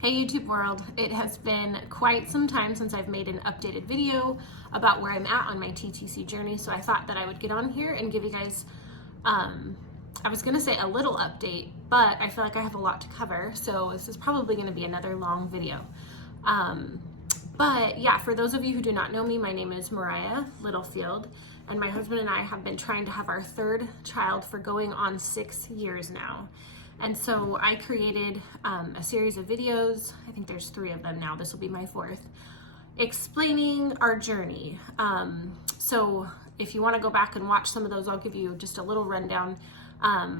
Hey YouTube world, it has been quite some time since I've made an updated video about where I'm at on my TTC journey, so I thought that I would get on here and give you guys, I was gonna say a little update, but I feel like I have a lot to cover, so this is probably gonna be another long video. But yeah, for those of you who do not know me, my name is Mariah Littlefield, and my husband and I have been trying to have our third child for going on 6 years now. And so I created a series of videos, I think there's 3 of them now, this will be my 4th, explaining our journey. So if you want to go back and watch some of those, I'll give you just a little rundown.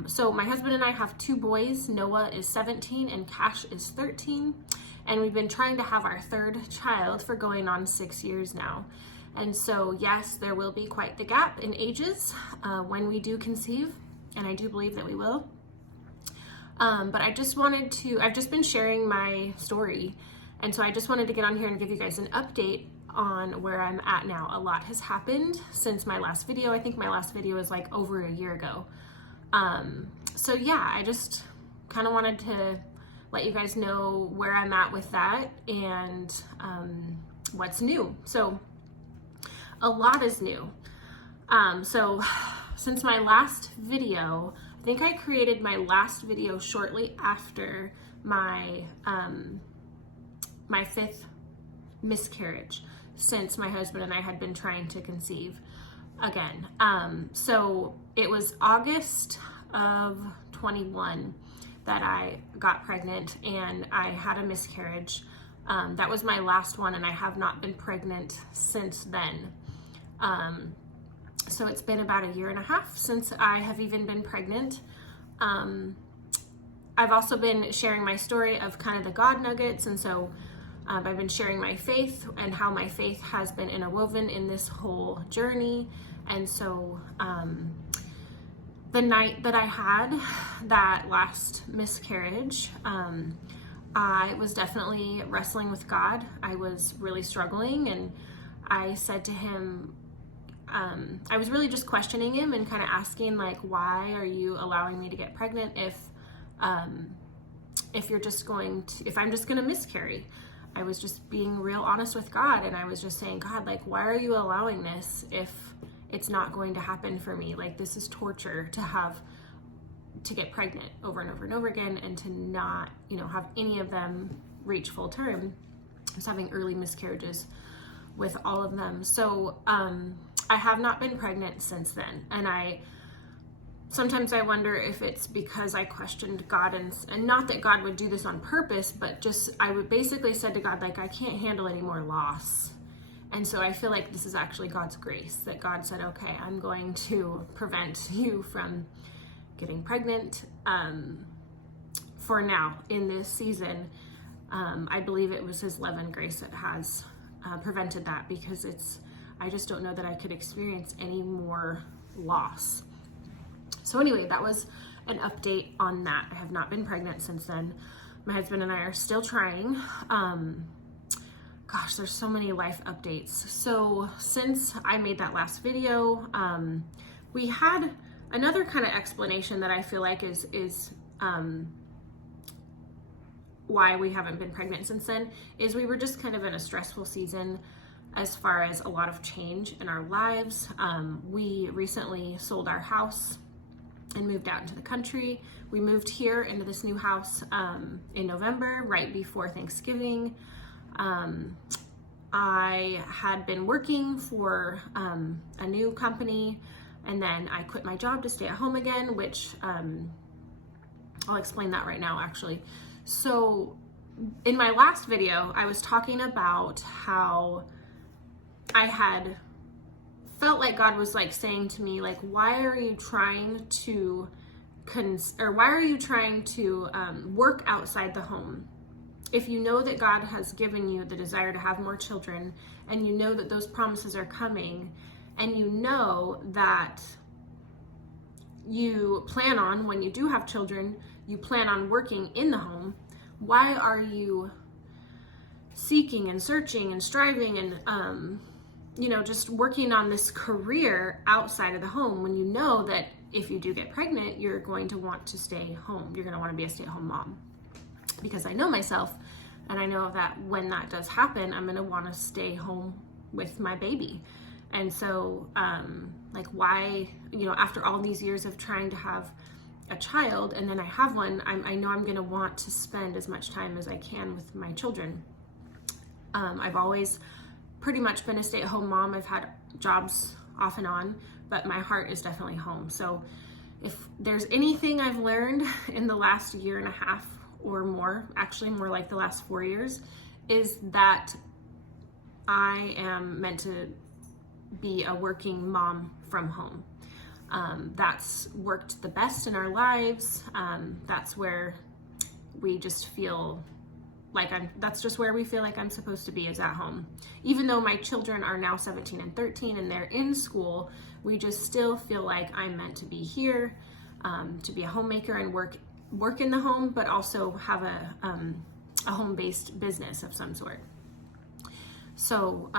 So my husband and I have 2 boys, Noah is 17 and Cash is 13. And we've been trying to have our 3rd child for going on 6 years now. And so yes, there will be quite the gap in ages when we do conceive, and I do believe that we will. But I've just been sharing my story. And so I just wanted to get on here and give you guys an update on where I'm at now. A lot has happened since my last video. I think my last video was like over a year ago. So yeah, I just kind of wanted to let you guys know where I'm at with that and what's new. So a lot is new. So since my last video, I think I created my last video shortly after my my 5th miscarriage, since my husband and I had been trying to conceive again. So it was August of 21 that I got pregnant and I had a miscarriage. That was my last one, and I have not been pregnant since then. So it's been about a year and a half since I have even been pregnant. I've also been sharing my story of kind of the God nuggets, and so I've been sharing my faith and how my faith has been interwoven in this whole journey. And so the night that I had that last miscarriage, I was definitely wrestling with God. I was really struggling, and I said to him, I was really just questioning him and kind of asking, like, why are you allowing me to get pregnant if I'm just gonna miscarry? I was just being real honest with God, and I was just saying, God, like, why are you allowing this if it's not going to happen for me? Like, this is torture to get pregnant over and over and over again, and to not, have any of them reach full term. I was having early miscarriages with all of them. So, I have not been pregnant since then, and sometimes I wonder if it's because I questioned God, and not that God would do this on purpose, but just I would basically said to God, like, I can't handle any more loss. And so I feel like this is actually God's grace, that God said, okay, I'm going to prevent you from getting pregnant for now in this season. I believe it was his love and grace that has prevented that, because I just don't know that I could experience any more loss. So anyway, that was an update on that. I have not been pregnant since then. My husband and I are still trying. Gosh, there's so many life updates. So since I made that last video, we had another kind of explanation that I feel like is why we haven't been pregnant since then, is we were just kind of in a stressful season as far as a lot of change in our lives. We recently sold our house and moved out into the country. We moved here into this new house in November, right before Thanksgiving. I had been working for a new company, and then I quit my job to stay at home again, which I'll explain that right now, actually. So in my last video, I was talking about how I had felt like God was like saying to me, like, why are you trying to work outside the home? If you know that God has given you the desire to have more children, and you know that those promises are coming, and you know that you plan on, when you do have children, you plan on working in the home, why are you seeking and searching and striving and just working on this career outside of the home, when you know that if you do get pregnant, you're going to want to stay home. You're going to want to be a stay-at-home mom. Because I know myself, And I know that when that does happen, I'm going to want to stay home with my baby. And so, like, why, after all these years of trying to have a child, and then I have one, I know I'm going to want to spend as much time as I can with my children. I've always pretty much been a stay-at-home mom. I've had jobs off and on, but my heart is definitely home. So if there's anything I've learned in the last year and a half or more, actually more like the last 4 years, is that I am meant to be a working mom from home. That's worked the best in our lives. That's where we just feel like that's just where we feel like I'm supposed to be, is at home. Even though my children are now 17 and 13 and they're in school, we just still feel like I'm meant to be here, to be a homemaker and work in the home, but also have a home-based business of some sort. So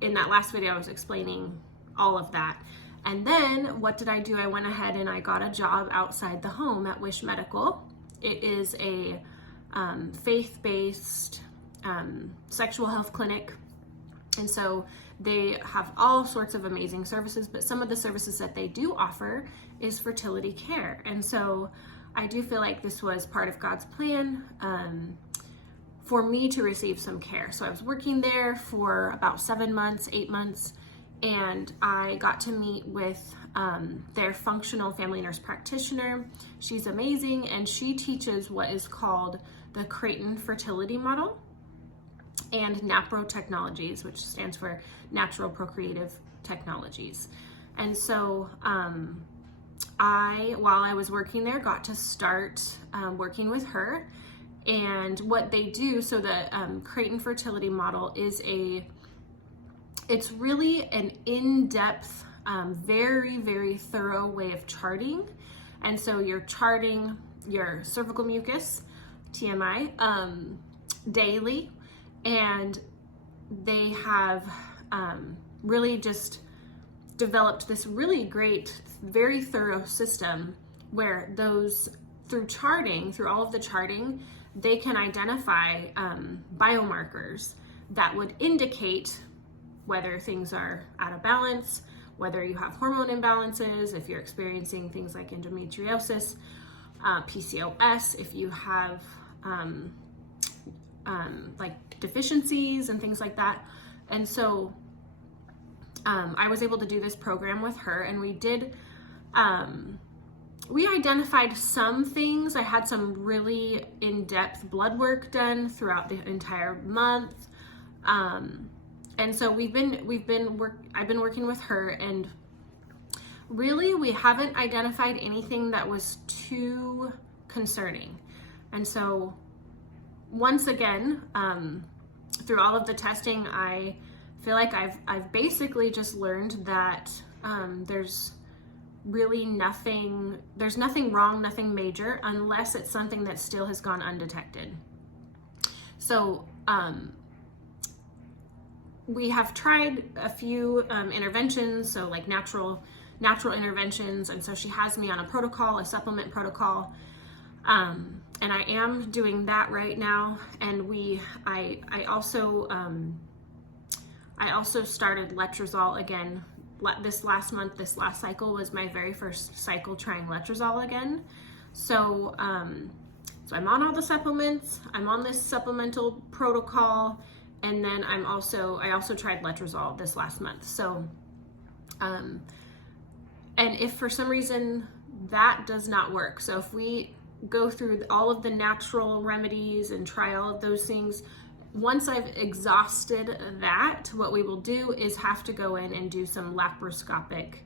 in that last video, I was explaining all of that. And then what did I do? I went ahead and I got a job outside the home at Wish Medical. It is a faith-based sexual health clinic. And so they have all sorts of amazing services, but some of the services that they do offer is fertility care. And so I do feel like this was part of God's plan for me to receive some care. So I was working there for about 7 months, 8 months, and I got to meet with their functional family nurse practitioner. She's amazing, and she teaches what is called the Creighton Fertility Model and NaPro Technologies, which stands for Natural Procreative Technologies. And so while I was working there, got to start working with her. And what they do, so the Creighton Fertility Model is it's really an in-depth, very, very thorough way of charting. And so you're charting your cervical mucus, TMI, daily. And they have really just developed this really great, very thorough system where through all of the charting, they can identify biomarkers that would indicate whether things are out of balance, whether you have hormone imbalances, if you're experiencing things like endometriosis, PCOS, if you have like deficiencies and things like that. And so I was able to do this program with her, and we identified some things. I had some really in-depth blood work done throughout the entire month. And so I've been working with her, and really we haven't identified anything that was too concerning. And so once again, through all of the testing, I feel like I've basically just learned that there's really nothing wrong, nothing major, unless it's something that still has gone undetected. So we have tried a few interventions, so like natural interventions, and so she has me on a supplement protocol, and I am doing that right now. And I also started letrozole again this last month. This last cycle was my very first cycle trying letrozole again. So I'm on all the supplements. I'm on this supplemental protocol, and then I also tried letrozole this last month. So, and if for some reason that does not work, so if we go through all of the natural remedies and try all of those things, once I've exhausted that, what we will do is have to go in and do some laparoscopic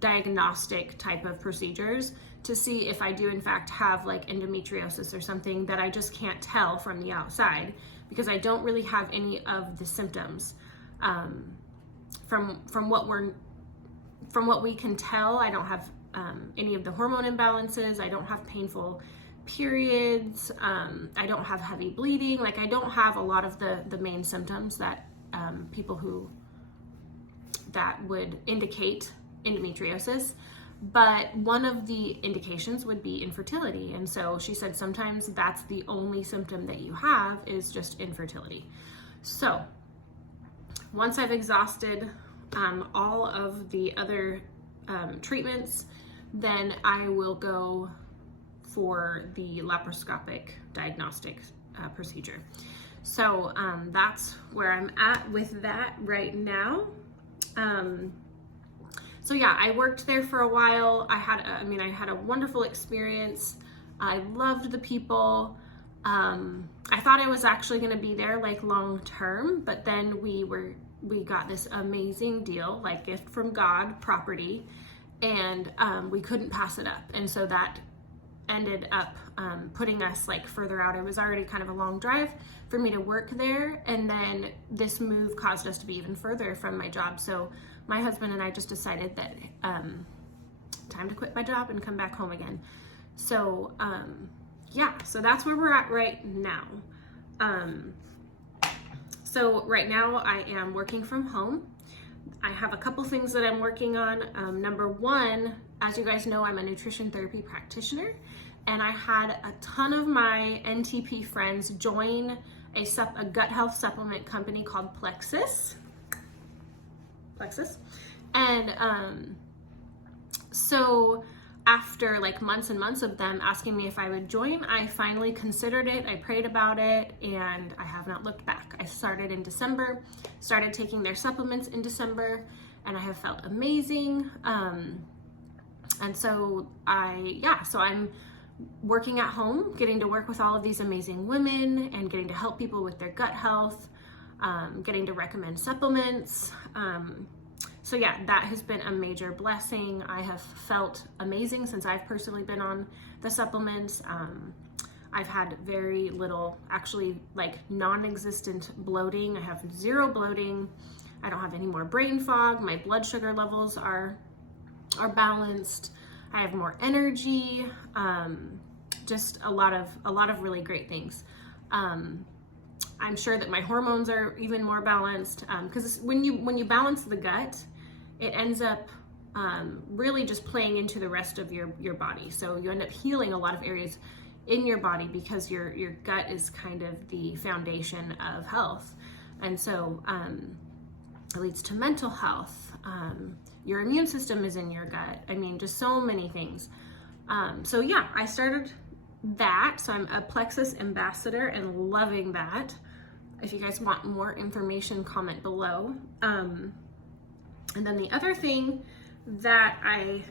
diagnostic type of procedures to see if I do in fact have like endometriosis or something that I just can't tell from the outside, because I don't really have any of the symptoms. From what we can tell, I don't have any of the hormone imbalances. I don't have painful periods. I don't have heavy bleeding. Like, I don't have a lot of the main symptoms that that would indicate endometriosis. but one of the indications would be infertility. And so she said sometimes that's the only symptom that you have is just infertility. So once I've exhausted all of the other treatments, then I will go for the laparoscopic diagnostic procedure. So that's where I'm at with that right now. So yeah, I worked there for a while. I had a wonderful experience. I loved the people. I thought I was actually going to be there like long term, but then we got this amazing deal, like gift from God property, and we couldn't pass it up. And so that ended up putting us like further out. It was already kind of a long drive for me to work there, and then this move caused us to be even further from my job. So my husband and I just decided that time to quit my job and come back home again. So yeah, so that's where we're at right now. So right now I am working from home. I have a couple things that I'm working on. Number one, as you guys know, I'm a nutrition therapy practitioner, and I had a ton of my NTP friends join a gut health supplement company called Plexus. And so after like months and months of them asking me if I would join, I finally considered it. I prayed about it, and I have not looked back. I started in December, started taking their supplements in December, and I have felt amazing. And so I'm working at home, getting to work with all of these amazing women and getting to help people with their gut health, getting to recommend supplements. So yeah, that has been a major blessing. I have felt amazing since I've personally been on the supplements. I've had very little, actually like non-existent bloating. I have zero bloating. I don't have any more brain fog. My blood sugar levels are balanced. I have more energy. Just a lot of really great things. I'm sure that my hormones are even more balanced, because when you balance the gut, it ends up really just playing into the rest of your body. So you end up healing a lot of areas in your body because your gut is kind of the foundation of health. And so it leads to mental health. Your immune system is in your gut. I mean, just so many things. So yeah, I started that. So I'm a Plexus ambassador and loving that. If you guys want more information, comment below. And then the other thing that I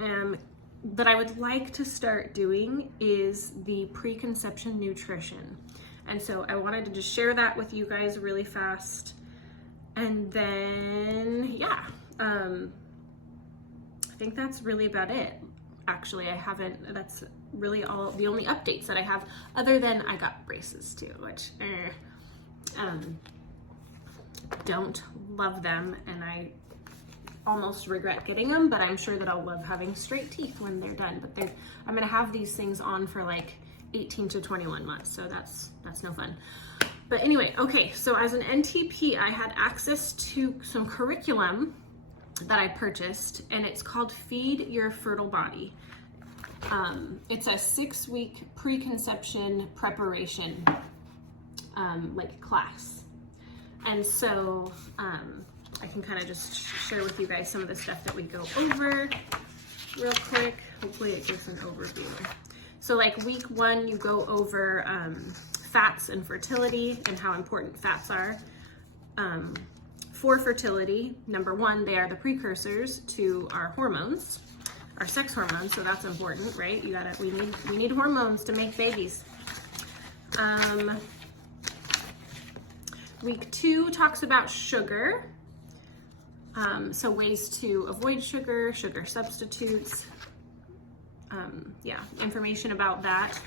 would like to start doing is the preconception nutrition. And so I wanted to just share that with you guys really fast. And then, yeah, I think that's really about it. Actually, that's really the only updates that I have, other than I got braces too, which don't love them, and I almost regret getting them, but I'm sure that I'll love having straight teeth when they're done. But I'm gonna have these things on for like 18 to 21 months, so that's no fun. But anyway, okay, so as an NTP, I had access to some curriculum that I purchased, and it's called Feed Your Fertile Body. It's a 6-week preconception preparation like class. And so I can kind of just share with you guys some of the stuff that we go over real quick. Hopefully it gives an overview. So like week 1, you go over fats and fertility and how important fats are. For fertility, number 1, they are the precursors to our hormones, our sex hormones, so that's important, right? We need hormones to make babies. Week 2 talks about sugar. So ways to avoid sugar, sugar substitutes. Yeah, information about that.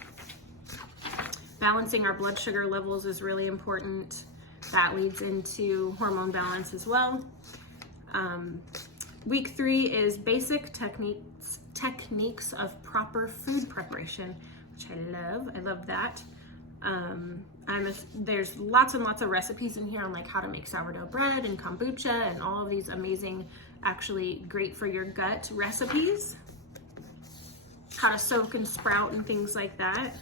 Balancing our blood sugar levels is really important. That leads into hormone balance as well. Week 3 is basic techniques of proper food preparation, which I love that. There's lots and lots of recipes in here on like how to make sourdough bread and kombucha and all of these amazing actually great for your gut recipes, how to soak and sprout and things like that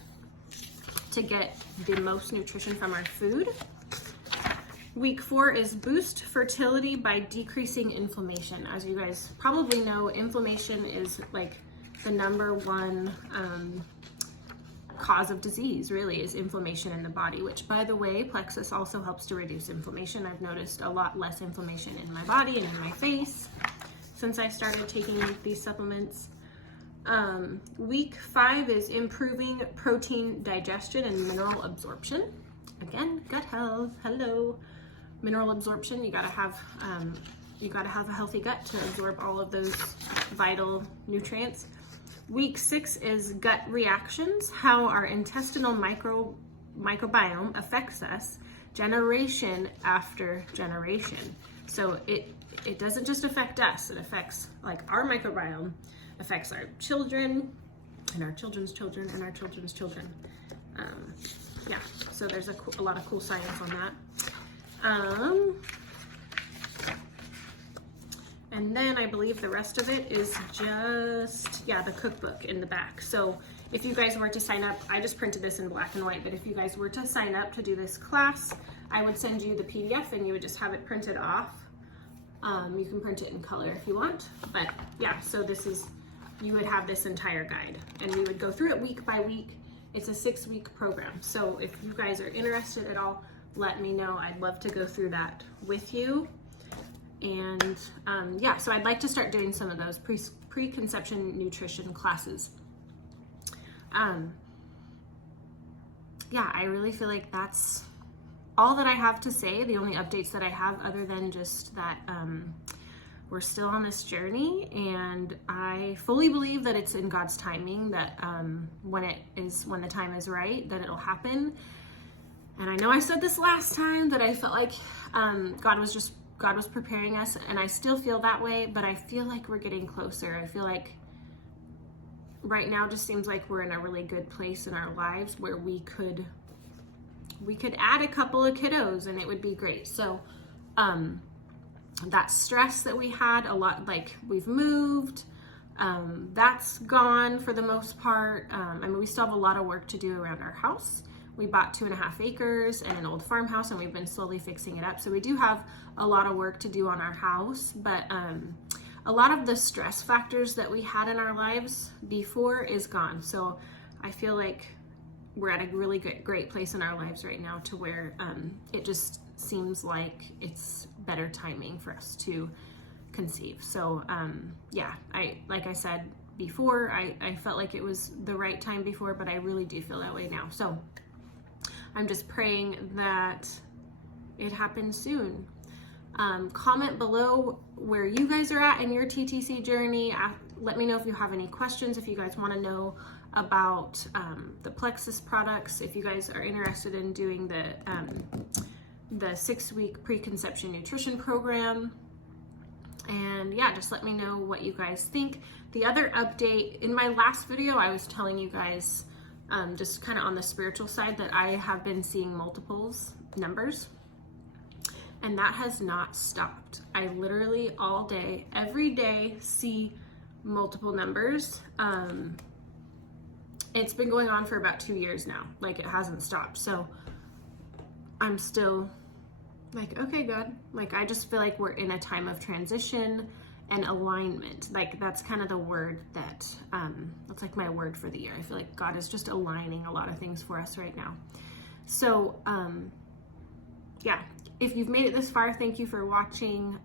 to get the most nutrition from our food. Week 4 is boost fertility by decreasing inflammation. As you guys probably know, inflammation is like the number one cause of disease, really, is inflammation in the body, which, by the way, Plexus also helps to reduce inflammation. I've noticed a lot less inflammation in my body and in my face since I started taking these supplements. Week 5 is improving protein digestion and mineral absorption. Again, gut health. Hello. Mineral absorption. You gotta have a healthy gut to absorb all of those vital nutrients. Week 6 is gut reactions, how our intestinal microbiome affects us generation after generation. So it doesn't just affect us, it affects, like, our microbiome affects our children and our children's children and our children's children. Yeah, so there's a lot of cool science on that. And then I believe the rest of it is just, yeah, the cookbook in the back. So if you guys were to sign up, I just printed this in black and white, but if you guys were to sign up to do this class, I would send you the PDF and you would just have it printed off. You can print it in color if you want, but yeah, so you would have this entire guide and we would go through it week by week. It's a 6-week program. So if you guys are interested at all, let me know. I'd love to go through that with you. And yeah, so I'd like to start doing some of those preconception nutrition classes. Yeah, I really feel like that's all that I have to say. The only updates that I have, other than just that we're still on this journey, and I fully believe that it's in God's timing, that when the time is right, that it'll happen. And I know I said this last time, that I felt like God was preparing us, and I still feel that way, but I feel like we're getting closer. I feel like right now just seems like we're in a really good place in our lives where we could add a couple of kiddos and it would be great. So that stress that we had a lot, like we've moved, that's gone for the most part. I mean, we still have a lot of work to do around our house. We bought 2.5 acres and an old farmhouse, and we've been slowly fixing it up. So we do have a lot of work to do on our house, but a lot of the stress factors that we had in our lives before is gone. So I feel like we're at a really great place in our lives right now, to where it just seems like it's better timing for us to conceive. So yeah, like I said before, I felt like it was the right time before, but I really do feel that way now. So I'm just praying that it happens soon. Comment below where you guys are at in your TTC journey. Let me know if you have any questions, if you guys want to know about the Plexus products, if you guys are interested in doing the 6-week preconception nutrition program. And yeah, just let me know what you guys think. The other update, in my last video, I was telling you guys just kind of on the spiritual side that I have been seeing multiples numbers, and that has not stopped. I literally all day, every day, see multiple numbers. It's been going on for about 2 years now. Like, it hasn't stopped. So I'm still like, okay, God. Like, I just feel like we're in a time of transition and alignment. Like, that's kind of the word that's like my word for the year. I feel like God is just aligning a lot of things for us right now. So yeah, if you've made it this far, thank you for watching.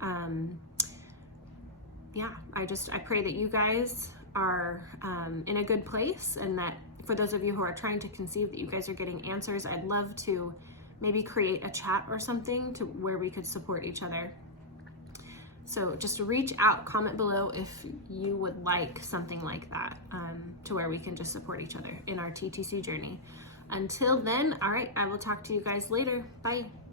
Yeah, I pray that you guys are in a good place, and that for those of you who are trying to conceive, that you guys are getting answers. I'd love to maybe create a chat or something to where we could support each other. So just reach out, comment below if you would like something like that, to where we can just support each other in our TTC journey. Until then, all right, I will talk to you guys later. Bye.